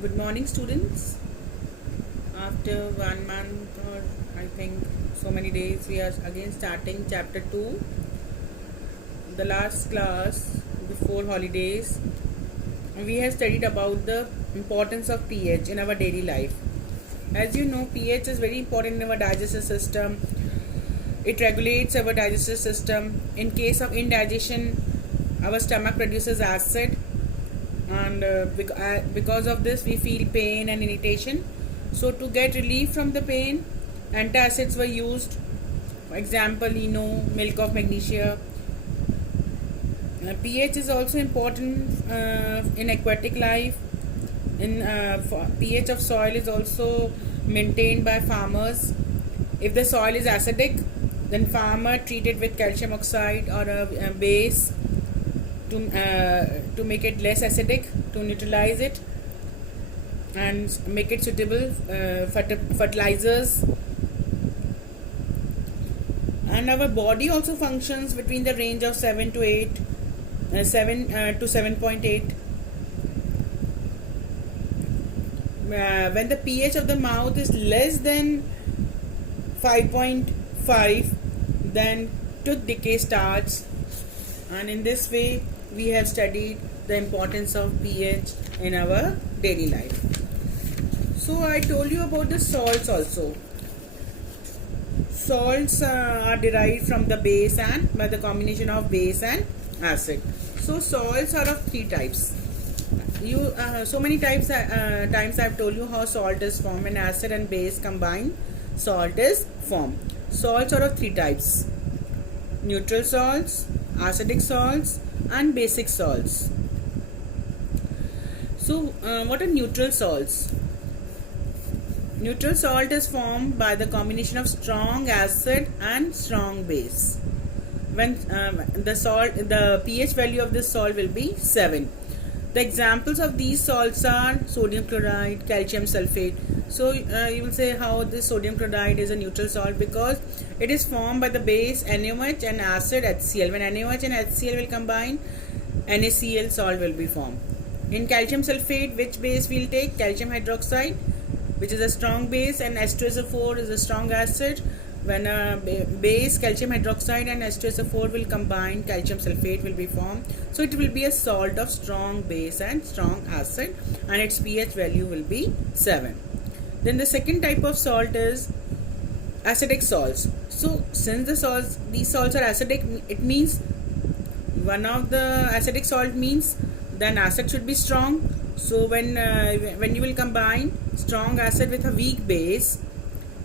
Good morning, students. After 1 month, or I think so many days, we are again starting chapter 2, the last class before holidays. We have studied about the importance of pH in our daily life. As you know, pH is very important in our digestive system. It regulates our digestive system. In case of indigestion, our stomach produces acid, and because of this we feel pain and irritation. So to get relief from the pain, antacids were used. For example, milk of magnesia. pH is also important in aquatic life. pH of soil is also maintained by farmers. If the soil is acidic, then farmer treat it with calcium oxide or a base to make it less acidic, to neutralize it and make it suitable fertilizers. And our body also functions between the range of 7 to 8 7 to 7.8. When the pH of the mouth is less than 5.5, then tooth decay starts. And in this way we have studied the importance of pH in our daily life. So I told you about the salts also. Salts are derived from the base and by the combination of base and acid. So salts are of three types. So many times I've told you how salt is formed. When acid and base combine, salt is formed. Salts are of three types: neutral salts, acidic salts, and basic salts. So what are neutral salts? Neutral salt is formed by the combination of strong acid and strong base. When the pH value of this salt will be 7. The examples of these salts are sodium chloride, calcium sulfate. So you will say how this sodium chloride is a neutral salt, because it is formed by the base NaOH and acid HCl. When NaOH and HCl will combine, NaCl salt will be formed. In calcium sulfate, which base we'll take? Calcium hydroxide, which is a strong base, and H2SO4 is a strong acid. When a base calcium hydroxide and H2SO4 will combine, calcium sulfate will be formed. So it will be a salt of strong base and strong acid, and its pH value will be 7. Then the second type of salt is acidic salts. So since these salts are acidic, it means one of the acidic salt means then acid should be strong. So when you will combine strong acid with a weak base,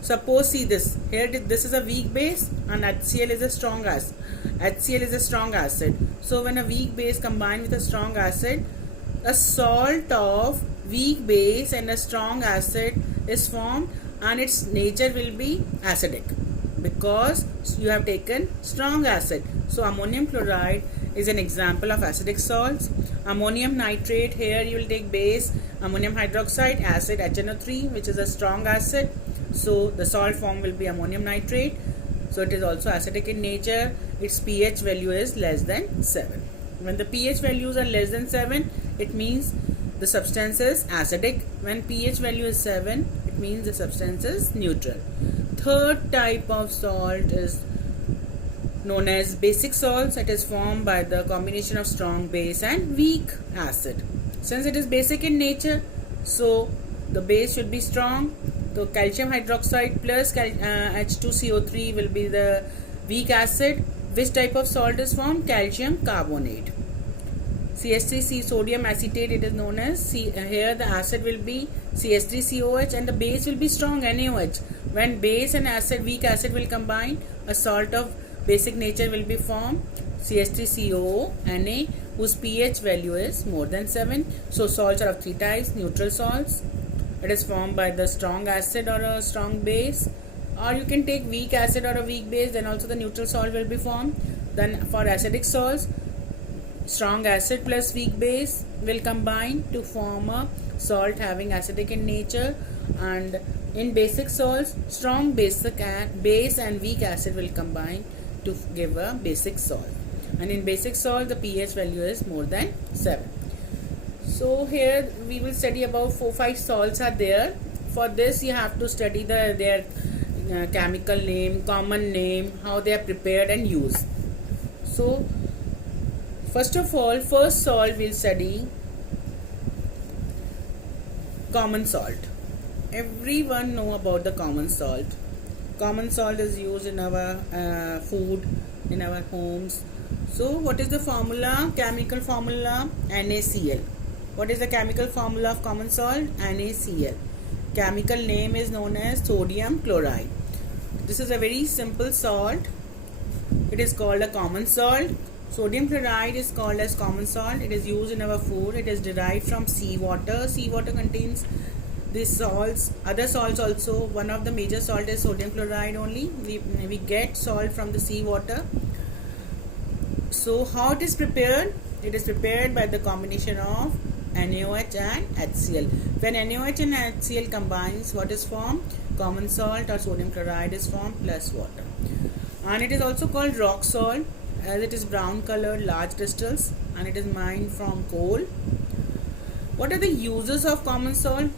suppose see this here, this is a weak base and HCl is a strong acid. HCl is a strong acid. So when a weak base combine with a strong acid, a salt of weak base and a strong acid is formed, and its nature will be acidic because you have taken strong acid. So ammonium chloride is an example of acidic salts. Ammonium nitrate, here you will take base ammonium hydroxide, acid HNO3, which is a strong acid. So the salt form will be ammonium nitrate. So it is also acidic in nature. Its pH value is less than 7. When the pH values are less than 7, it means the substance is acidic. When pH value is 7, it means the substance is neutral. Third type of salt is known as basic salts. It is formed by the combination of strong base and weak acid. Since it is basic in nature, so the base should be strong. So calcium hydroxide plus H2CO3 will be the weak acid. Which type of salt is formed? Calcium carbonate. CH3 sodium acetate, it is known as here the acid will be CH3COH and the base will be strong NaOH. When base and acid, weak acid will combine, a salt of basic nature will be formed, CH3COO Na, whose pH value is more than 7. So salts are of three types: neutral salts, it is formed by the strong acid or a strong base, or you can take weak acid or a weak base, then also the neutral salt will be formed. Then for acidic salts, strong acid plus weak base will combine to form a salt having acidic in nature. And in basic salts, strong base and weak acid will combine to give a basic salt. And in basic salt, the pH value is more than 7. So So here we will study about 4-5 salts are there. For this you have to study their chemical name, common name, how they are prepared and used. So first of all, first salt we'll study common salt. Everyone know about the common salt. Common salt is used in our food, in our homes. So what is the formula? Chemical formula NaCl. What is the chemical formula of common salt? NaCl. Chemical name is known as sodium chloride. This is a very simple salt. It is called a common salt. Sodium chloride is called as common salt. It is used in our food. It is derived from seawater. Seawater contains these salts. Other salts also. One of the major salt is sodium chloride only. We get salt from the seawater. So how it is prepared? It is prepared by the combination of NaOH and HCl. When NaOH and HCl combines, what is formed? Common salt or sodium chloride is formed plus water. And it is also called rock salt, as it is brown colored large crystals and it is mined from coal. What are the uses of common salt?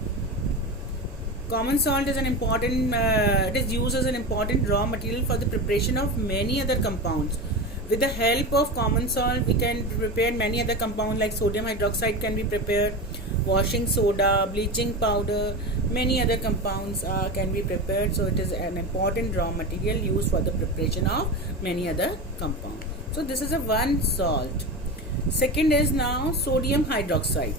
Common salt is it is used as an important raw material for the preparation of many other compounds. With the help of common salt, we can prepare many other compounds like sodium hydroxide can be prepared, washing soda, bleaching powder, many other compounds can be prepared. So it is an important raw material used for the preparation of many other compounds. So this is a one salt. Second is now sodium hydroxide.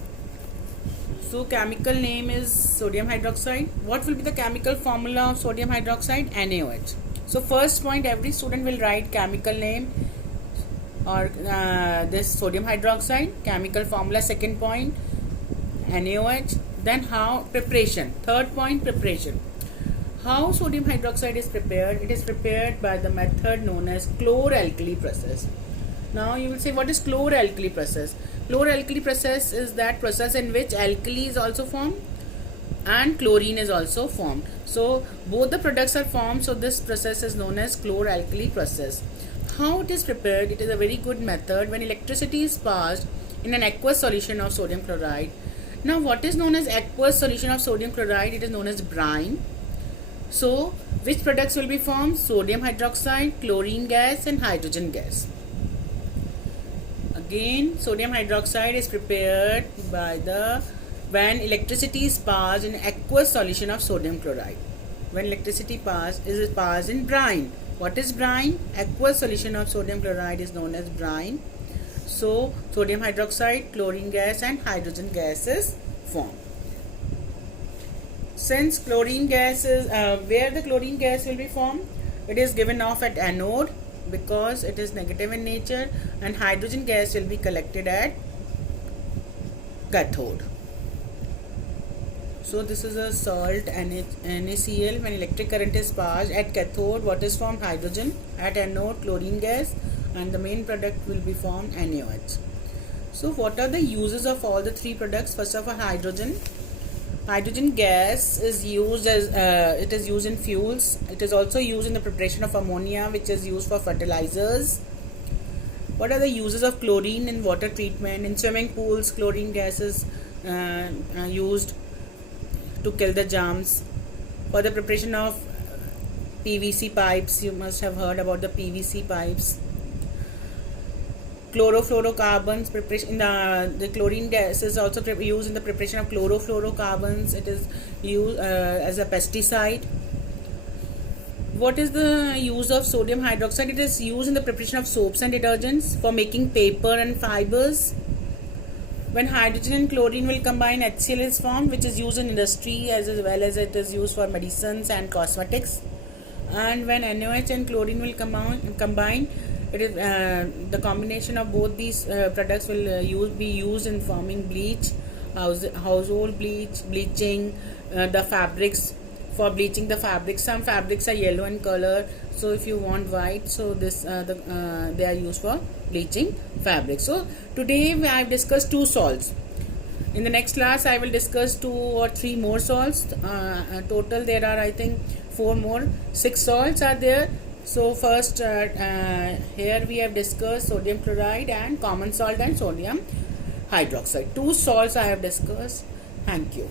So chemical name is sodium hydroxide. What will be the chemical formula of sodium hydroxide? NaOH. So first point, every student will write chemical name or this sodium hydroxide, chemical formula. Second point, NaOH. Then how preparation. Third point, preparation. How sodium hydroxide is prepared? It is prepared by the method known as chloralkali process. Now you will say, what is chloralkali process? Chloralkali process is that process in which alkali is also formed and chlorine is also formed. So both the products are formed. So this process is known as chloralkali process. How it is prepared? It is a very good method. When electricity is passed in an aqueous solution of sodium chloride. Now what is known as aqueous solution of sodium chloride? It is known as brine. So which products will be formed? Sodium hydroxide, chlorine gas and hydrogen gas. Again, sodium hydroxide is prepared by when electricity is passed in aqueous solution of sodium chloride. When electricity is passed in brine. What is brine? Aqueous solution of sodium chloride is known as brine. So sodium hydroxide, chlorine gas and hydrogen gas is formed. Since chlorine gas is where the chlorine gas will be formed, it is given off at anode because it is negative in nature, and hydrogen gas will be collected at cathode. So this is a salt NaCl. When electric current is passed at cathode, what is formed? Hydrogen. At anode, chlorine gas, and the main product will be formed NaOH. So what are the uses of all the three products? First of all, hydrogen. Hydrogen gas is used as it is used in fuels. It is also used in the preparation of ammonia, which is used for fertilizers. What are the uses of chlorine in water treatment? In swimming pools, chlorine gas is used to kill the germs. For the preparation of PVC pipes, you must have heard about the PVC pipes. Chlorofluorocarbons preparation. The chlorine gas is also used in the preparation of chlorofluorocarbons. It is used as a pesticide. What is the use of sodium hydroxide? It is used in the preparation of soaps and detergents, for making paper and fibers. When hydrogen and chlorine will combine, HCl is formed, which is used in industry as well as it is used for medicines and cosmetics. And when NaOH and chlorine will combine, it is the combination of both these products will be used in forming bleach, household bleach, bleaching the fabrics. For bleaching the fabrics, some fabrics are yellow in color, so if you want white, so this they are used for bleaching fabrics. So today I have discussed two salts. In the next class I will discuss 2 or 3 more salts. Total there are, I think, 4 more. 6 salts are there. So first here we have discussed sodium chloride and common salt and sodium hydroxide. Two salts I have discussed. Thank you.